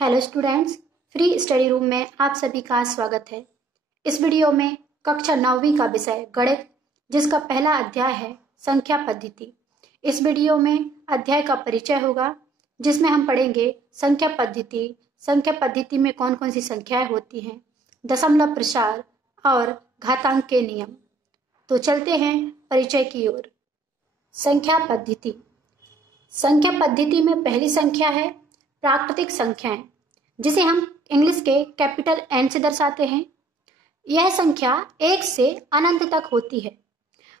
Hello students, free study room में आप सभी का स्वागत है। इस वीडियो में कक्षा 9वीं का विषय गणित, जिसका पहला अध्याय है संख्या पद्धति। इस वीडियो में अध्याय का परिचय होगा, जिसमें हम पढ़ेंगे संख्या पद्धति। संख्या पद्धति में कौन कौन सी संख्याएं होती हैं, दशमलव प्रसार और घातांक के नियम। तो चलते हैं परिचय की ओर। संख्या पद्धति। संख्या पद्धति में पहली संख्या है प्राकृतिक संख्याएं, जिसे हम इंग्लिश के कैपिटल N से दर्शाते हैं। यह संख्या 1 से अनंत तक होती है,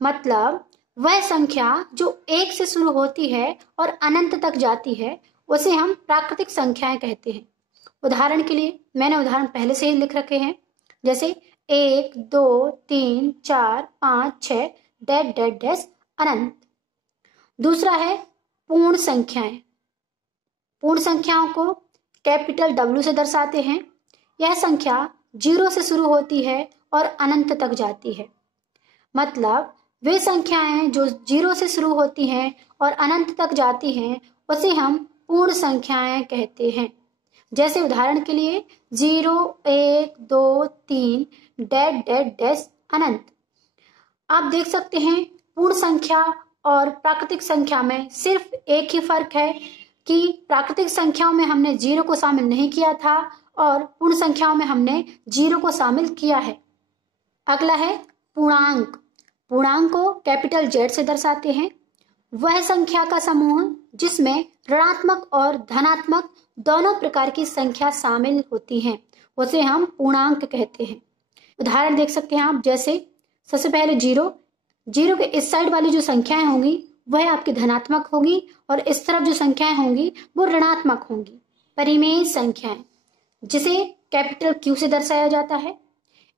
मतलब वह संख्या जो 1 से शुरू होती है और अनंत तक जाती है, उसे हम प्राकृतिक संख्याएं कहते हैं। उदाहरण के लिए मैंने उदाहरण पहले से ही लिख रखे हैं, जैसे 1, 2, 3, 4, 5, 6 डैश डैश डैश अनंत। दूसरा है पूर्ण संख्याएं। पूर्ण संख्याओं को कैपिटल W से दर्शाते हैं। यह संख्या 0 से शुरू होती है और अनंत तक जाती है, मतलब वे संख्याएं जो 0 से शुरू होती हैं और अनंत तक जाती हैं, उसे हम पूर्ण संख्याएं कहते हैं। जैसे उदाहरण के लिए 0, 1, 2, 3 डैश डैश डैश अनंत। आप देख सकते हैं पूर्ण संख्या और प्राकृतिक संख्या में सिर्फ एक ही फर्क है कि प्राकृतिक संख्याओं में हमने 0 को शामिल नहीं किया था और पूर्ण संख्याओं में हमने 0 को शामिल किया है। अगला है पूर्णांक। पूर्णांक को कैपिटल Z से दर्शाते हैं। वह संख्या का समूह जिसमें ऋणात्मक और धनात्मक दोनों प्रकार की संख्या शामिल होती हैं, उसे हम पूर्णांक कहते हैं। उदाहरण देख सकते हैं आप, जैसे सबसे पहले 0 के इस साइड वाली जो संख्याएं होंगी वह आपकी धनात्मक होगी और इस तरफ जो संख्याएं होंगी वो ऋणात्मक होंगी। परिमेय संख्याएं, जिसे कैपिटल Q से दर्शाया जाता है।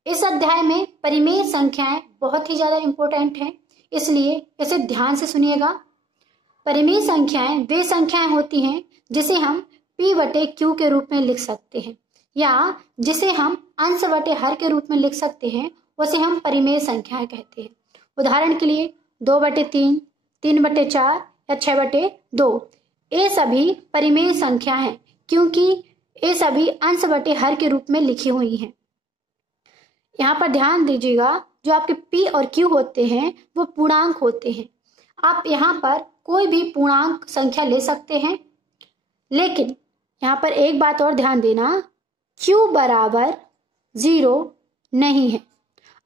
इस अध्याय में परिमेय संख्याएं बहुत ही ज्यादा इंपॉर्टेंट हैं, इसलिए इसे ध्यान से सुनिएगा। परिमेय संख्याएं वे संख्याएं होती हैं जिसे हम P/Q के रूप में लिख सकते हैं, या जिसे हम अंश बटे हर के रूप में लिख सकते हैं, उसे हम परिमेय संख्याएं कहते हैं। उदाहरण के लिए 2/3, 3/4 या 6/2। ये सभी परिमेय संख्या हैं, क्योंकि ये सभी अंश बटे हर के रूप में लिखी हुई हैं। यहाँ पर ध्यान दीजिएगा, जो आपके P और Q होते हैं वो पूर्णांक होते हैं। आप यहाँ पर कोई भी पूर्णांक संख्या ले सकते हैं, लेकिन यहाँ पर एक बात और ध्यान देना, Q बराबर 0 नहीं है।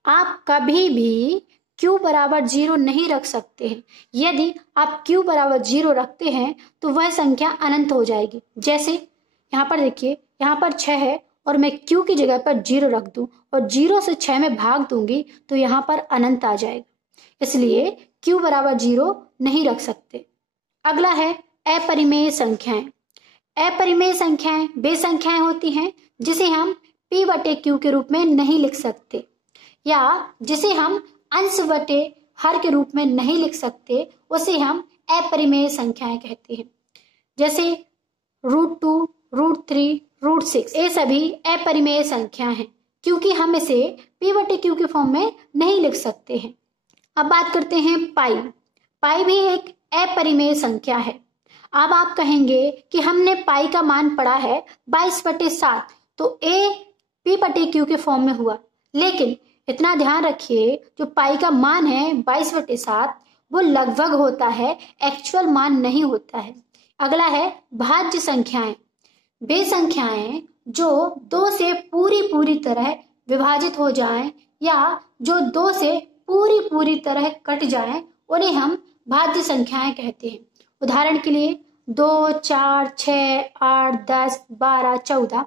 आप कभी भी Q बराबर 0 नहीं रख सकते हैं। यदि आप Q बराबर 0 रखते हैं तो वह संख्या अनंत हो जाएगी। जैसे यहाँ पर देखिए, यहाँ पर 6 है और मैं Q की जगह पर 0 रख दूं और 0 से 6 में भाग दूंगी तो यहाँ पर अनंत आ जाएगा। इसलिए Q बराबर 0 नहीं रख सकते। अगला है अपरिमेय संख्याएं। अपरिमेय संख्याएं वे संख्याएं होती हैं जिसे हम P/Q के रूप में नहीं लिख सकते, या जिसे हम अंश बटे हर के रूप में नहीं लिख सकते, उसे हम अपरिमेय संख्याएं कहते हैं। जैसे √2, √3, √6 ये सभी अपरिमेय संख्या हैं, क्योंकि हम इसे P/Q के फॉर्म में नहीं लिख सकते हैं। अब बात करते हैं पाई। पाई भी एक अपरिमेय संख्या है। अब आप कहेंगे कि हमने पाई का मान पढ़ा है 22/7, तो ए P/Q के फॉर्म में हुआ, लेकिन इतना ध्यान रखिए जो पाई का मान है 22/7 वो लगभग होता है, एक्चुअल मान नहीं होता है। अगला है भाज्य संख्याएं। वे संख्याएं जो 2 से पूरी तरह विभाजित हो जाएं या जो 2 से पूरी तरह कट जाएं, उन्हें हम भाज्य संख्याएं कहते हैं। उदाहरण के लिए 2, 4, 6, 8, 10, 12, 14।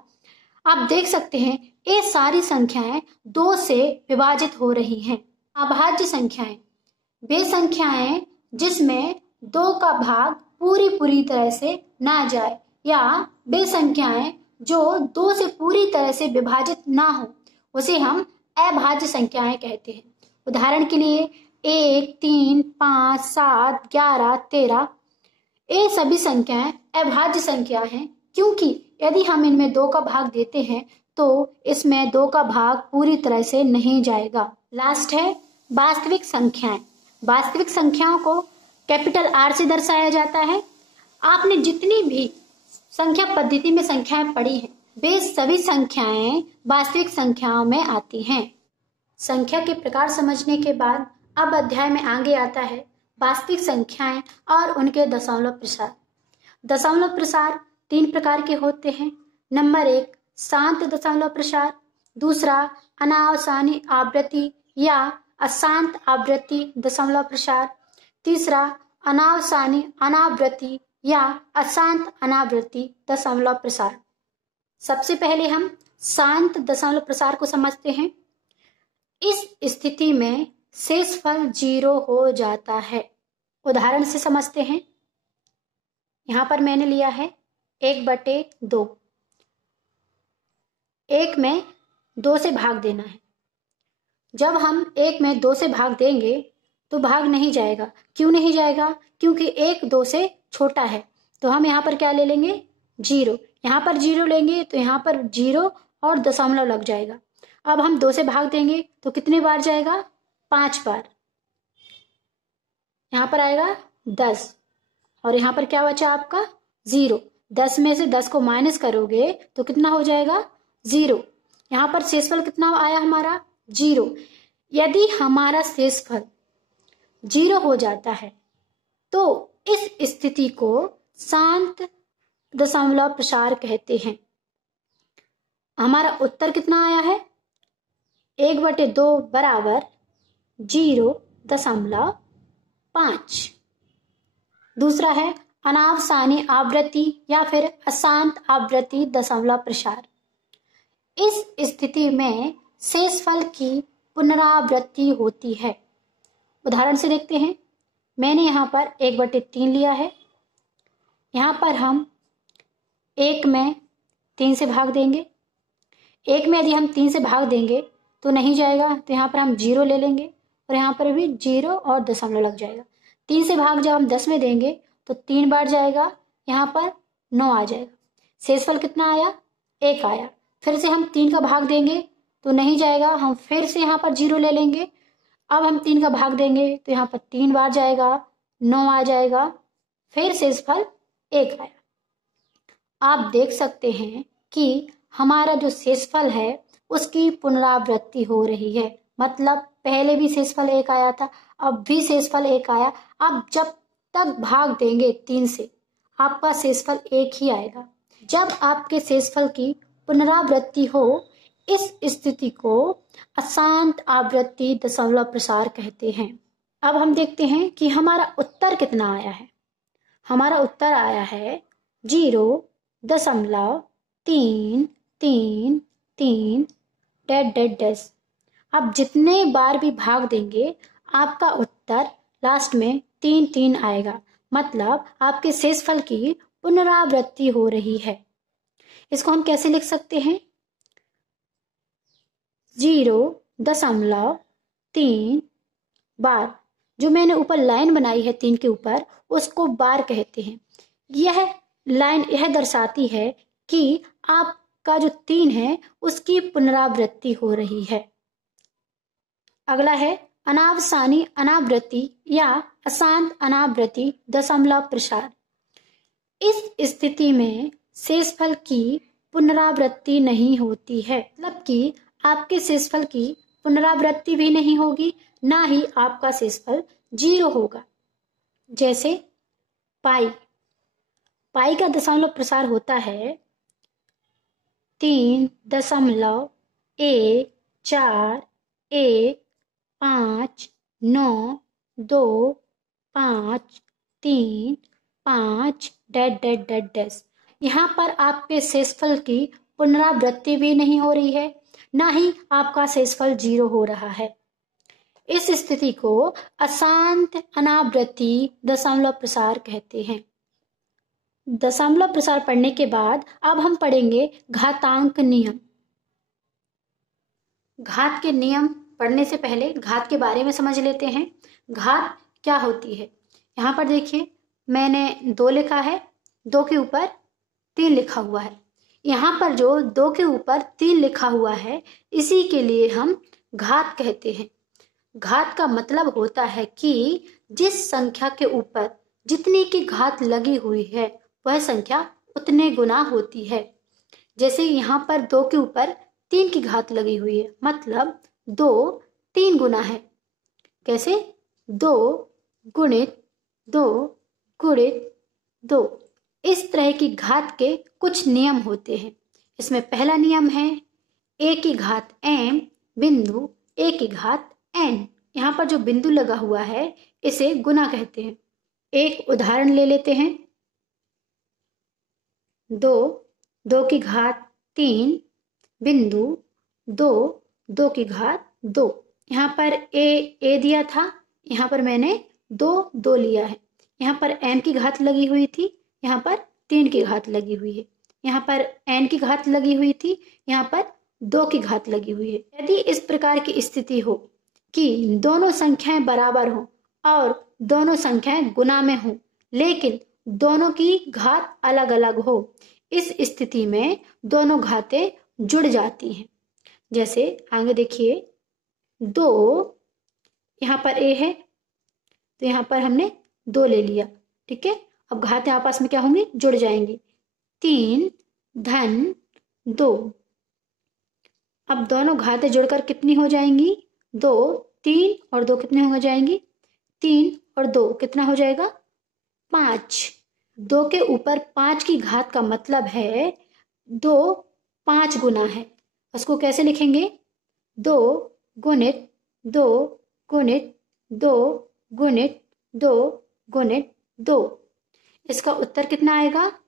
आप देख सकते हैं ये सारी संख्याएं 2 से विभाजित हो रही हैं। अभाज्य संख्याएं वे संख्याएं जिसमें 2 का भाग पूरी तरह से ना जाए, या वे संख्याएं जो 2 से पूरी तरह से विभाजित ना हो, उसे हम अभाज्य संख्याएं कहते हैं। उदाहरण के लिए 1, 3, 5, 7, 11, 13 ये सभी संख्याएं अभाज्य संख्या हैं, क्योंकि यदि हम इनमें 2 का भाग देते हैं तो इसमें 2 का भाग पूरी तरह से नहीं जाएगा। लास्ट है वास्तविक संख्याएं। वास्तविक संख्याओं को कैपिटल R से दर्शाया जाता है। आपने जितनी भी संख्या पद्धति में संख्याएं पढ़ी हैं, वे सभी संख्याएं वास्तविक संख्याओं में आती हैं। संख्या के प्रकार समझने के बाद अब अध्याय में आगे आता है वास्तविक संख्याएं और उनके दशमलव प्रसार। दशमलव प्रसार 3 प्रकार के होते हैं। नंबर 1 शांत दशमलव प्रसार, दूसरा अनावसानी आवृत्ति या अशांत आवृत्ति दशमलव प्रसार, तीसरा अनावसानी अनावृत्ति या अशांत अनावृत्ति दशमलव प्रसार। सबसे पहले हम शांत दशमलव प्रसार को समझते हैं। इस स्थिति में शेषफल 0 हो जाता है। उदाहरण से समझते हैं। यहां पर मैंने लिया है 1/2। 1 में 2 से भाग देना है। जब हम 1 में 2 से भाग देंगे तो भाग नहीं जाएगा। क्यों नहीं जाएगा? क्योंकि 1 2 से छोटा है। तो हम यहाँ पर क्या ले लेंगे? 0। यहाँ पर 0 लेंगे तो यहाँ पर 0 और दशमलव लग जाएगा। अब हम 2 से भाग देंगे तो कितने बार जाएगा? 5 बार। यहाँ पर आएगा 10 और यहाँ पर क्या बचा आपका? 0। 10 में से 10 को माइनस करोगे तो कितना हो जाएगा? 0। यहाँ पर शेषफल कितना आया हमारा? 0। यदि हमारा शेषफल 0 हो जाता है तो इस स्थिति को शांत दशमलव प्रसार कहते हैं। हमारा उत्तर कितना आया है? 1/2 बराबर 0.5। दूसरा है अनावसानी आवृत्ति या फिर अशांत आवृत्ति दशमलव प्रसार। इस स्थिति में शेषफल की पुनरावृत्ति होती है। उदाहरण से देखते हैं। मैंने यहाँ पर 1/3 लिया है। यहाँ पर हम 1 में 3 से भाग देंगे। 1 में यदि हम 3 से भाग देंगे तो नहीं जाएगा, तो यहाँ पर हम 0 ले लेंगे और यहाँ पर भी 0 और दशमलव लग जाएगा। 3 से भाग जब हम 10 में देंगे तो 3 बार जाएगा, यहाँ पर 9 आ जाएगा। शेषफल कितना आया? 1 आया। फिर से हम 3 का भाग देंगे तो नहीं जाएगा, हम फिर से यहाँ पर 0 ले लेंगे। अब हम 3 का भाग देंगे तो यहाँ पर 3 बार जाएगा, 9 आ जाएगा, फिर शेषफल 1 आया। आप देख सकते हैं कि हमारा जो शेषफल है उसकी पुनरावृत्ति हो रही है। मतलब पहले भी शेषफल 1 आया था, अब भी शेषफल 1 आया। अब जब तक भाग देंगे 3 से आपका शेषफल 1 ही आएगा। जब आपके शेषफल की पुनरावृत्ति हो इस स्थिति को अशांत आवृत्ति दशमलव प्रसार कहते हैं। अब हम देखते हैं कि हमारा उत्तर कितना आया है। हमारा उत्तर आया है 0.333 अब जितने बार भी भाग देंगे आपका उत्तर लास्ट में 3 आएगा। मतलब आपके शेषफल की पुनरावृत्ति हो रही है। इसको हम कैसे लिख सकते हैं? 0.3 बार, जो मैंने ऊपर लाइन बनाई है 3 के ऊपर, उसको बार कहते हैं। यह लाइन यह दर्शाती है कि आपका जो 3 है उसकी पुनरावृत्ति हो रही है। अगला है अनावसानी अनावृत्ति या अशांत अनावृत्ति दशमलव प्रसार। इस स्थिति में शेषफल की पुनरावृत्ति नहीं होती है। मतलब कि आपके शेषफल की पुनरावृत्ति भी नहीं होगी, ना ही आपका शेषफल 0 होगा। जैसे पाई का दशमलव प्रसार होता है 3.141523535 यहाँ पर आपके शेषफल की पुनरावृत्ति भी नहीं हो रही है, ना ही आपका शेषफल 0 हो रहा है। इस स्थिति को अशांत अनावृत्ति दशमलव प्रसार कहते हैं। दशमलव प्रसार पढ़ने के बाद अब हम पढ़ेंगे घातांक नियम। घात के नियम पढ़ने से पहले घात के बारे में समझ लेते हैं। घात क्या होती है? यहाँ पर देखिए मैंने 2 लिखा है, 2 के ऊपर 3 लिखा हुआ है। यहाँ पर जो 2 के ऊपर 3 लिखा हुआ है इसी के लिए हम घात कहते हैं। घात का मतलब होता है कि जिस संख्या के ऊपर जितने की घात लगी हुई है वह संख्या उतने गुना होती है। जैसे यहाँ पर 2 के ऊपर 3 की घात लगी हुई है, मतलब 2 3 गुना है। कैसे? 2 गुणित 2 गुणित 2। इस तरह की घात के कुछ नियम होते हैं। इसमें पहला नियम है a की घात m बिंदु a की घात n। यहाँ पर जो बिंदु लगा हुआ है इसे गुना कहते हैं। एक उदाहरण ले लेते हैं। 2 की घात 3 बिंदु 2 की घात 2। यहाँ पर a दिया था, यहाँ पर मैंने 2 लिया है। यहाँ पर m की घात लगी हुई थी, यहाँ पर 3 की घात लगी हुई है। यहाँ पर n की घात लगी हुई थी, यहाँ पर 2 की घात लगी हुई है। यदि इस प्रकार की स्थिति हो कि दोनों संख्याएं बराबर हों और दोनों संख्याएं गुना में हों, लेकिन दोनों की घात अलग अलग हो, इस स्थिति में दोनों घातें जुड़ जाती हैं। जैसे आगे देखिए, 2 यहाँ पर a है तो यहाँ पर हमने 2 ले लिया, ठीक है। अब घातें आपस में क्या होंगी? जुड़ जाएंगी। 3 धन 2। अब दोनों घातें जुड़कर कितनी हो जाएंगी? 2, 3 और 2 कितने हो जाएंगी? 3 और 2 कितना हो जाएगा? 5। 2 के ऊपर 5 की घात का मतलब है 2 5 गुना है। उसको कैसे लिखेंगे? 2 गुणित 2 गुणित 2 गुणित 2 गुणित 2। इसका उत्तर कितना आएगा?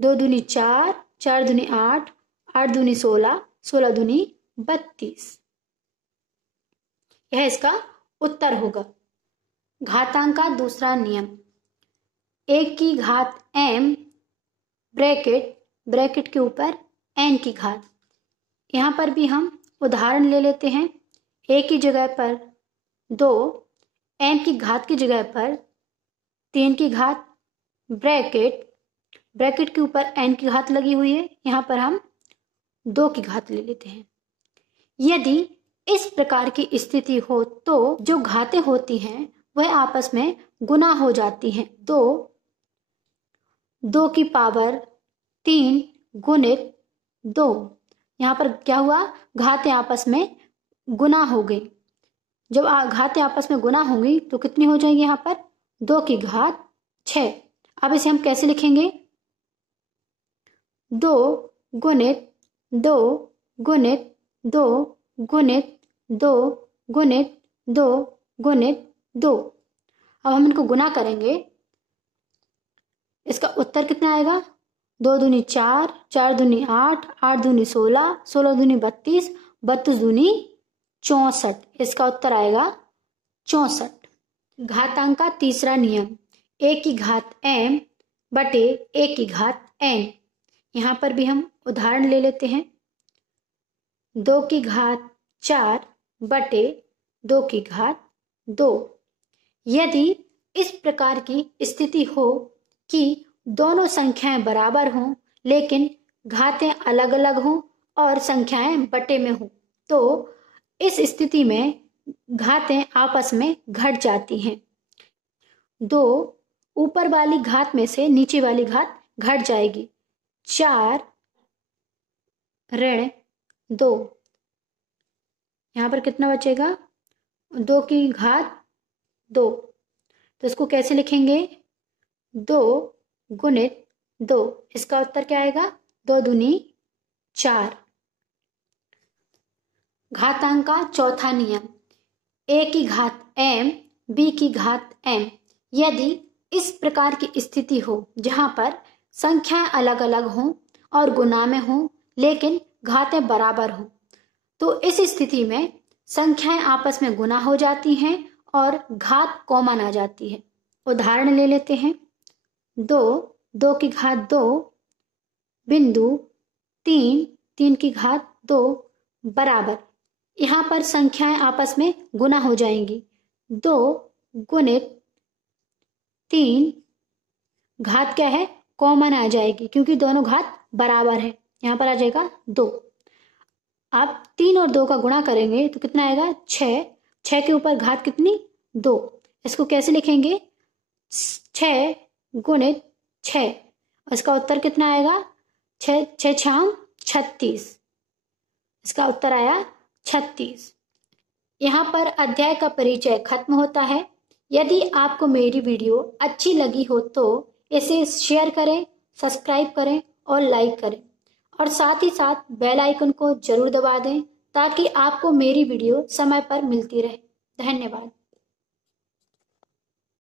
2 दूनी 4, 4 दूनी 8, 8 दूनी 16, 16 दूनी 32। यह इसका उत्तर होगा। घातांक का दूसरा नियम, 1 की घात m ब्रैकेट के ऊपर n की घात। यहाँ पर भी हम उदाहरण ले लेते हैं। a की जगह पर 2, m की घात की जगह पर 3 की घात, ब्रैकेट के ऊपर n की घात लगी हुई है, यहाँ पर हम 2 की घात ले लेते हैं। यदि इस प्रकार की स्थिति हो तो जो घातें होती हैं वह आपस में गुना हो जाती हैं। 2 की पावर 3 गुणित 2। यहाँ पर क्या हुआ? घातें आपस में गुना हो गई। जब घातें आपस में गुना होंगी तो कितनी हो जाएंगी? यहाँ पर 2 की घात 6। अब इसे हम कैसे लिखेंगे? 2 गुणित 2 गुणित 2 गुणित 2 गुणित 2 गुणित 2। अब हम इनको गुना करेंगे, इसका उत्तर कितना आएगा? 2 दूनी 4, 4 दूनी 8, 8 दूनी 16, 16 दूनी 32, 32 दूनी 64। इसका उत्तर आएगा 64। घातांक का तीसरा नियम, a की घात m बटे a की घात n। यहाँ पर भी हम उदाहरण ले लेते हैं। 2 की घात 4 बटे 2 की घात 2। यदि इस प्रकार की स्थिति हो कि दोनों संख्याएं बराबर हों लेकिन घातें अलग अलग हों और संख्याएं बटे में हों, तो इस स्थिति में घातें आपस में घट जाती हैं। 2 ऊपर वाली घात में से नीचे वाली घात घट जाएगी। 4 ऋण 2, यहाँ पर कितना बचेगा? 2 की घात 2। तो इसको कैसे लिखेंगे? 2 गुणित 2। इसका उत्तर क्या आएगा? 2 दूनी 4। घातांक का चौथा नियम, a की घात m b की घात m। यदि इस प्रकार की स्थिति हो जहां पर संख्याएं अलग अलग हों और गुना में हों लेकिन घातें बराबर हों, तो इस स्थिति में संख्याएं आपस में गुना हो जाती हैं और घात कॉमन आ जाती है। उदाहरण ले लेते हैं। 2 की घात 2 बिंदु 3 की घात 2 बराबर। यहाँ पर संख्याएं आपस में गुना हो जाएंगी। 2 गुणित 3, घात क्या है? कॉमन आ जाएगी क्योंकि दोनों घात बराबर है। यहाँ पर आ जाएगा 2। आप 3 और 2 का गुणा करेंगे तो कितना आएगा? 6। 6 के ऊपर घात कितनी? 2। इसको कैसे लिखेंगे? 6 गुणित 6। इसका उत्तर कितना आएगा? 36 इसका उत्तर आया 36। यहाँ पर अध्याय का परिचय खत्म होता है। यदि आपको मेरी वीडियो अच्छी लगी हो तो इसे शेयर करें, सब्सक्राइब करें और लाइक करें, और साथ ही साथ बेल आइकन को जरूर दबा दें ताकि आपको मेरी वीडियो समय पर मिलती रहे। धन्यवाद।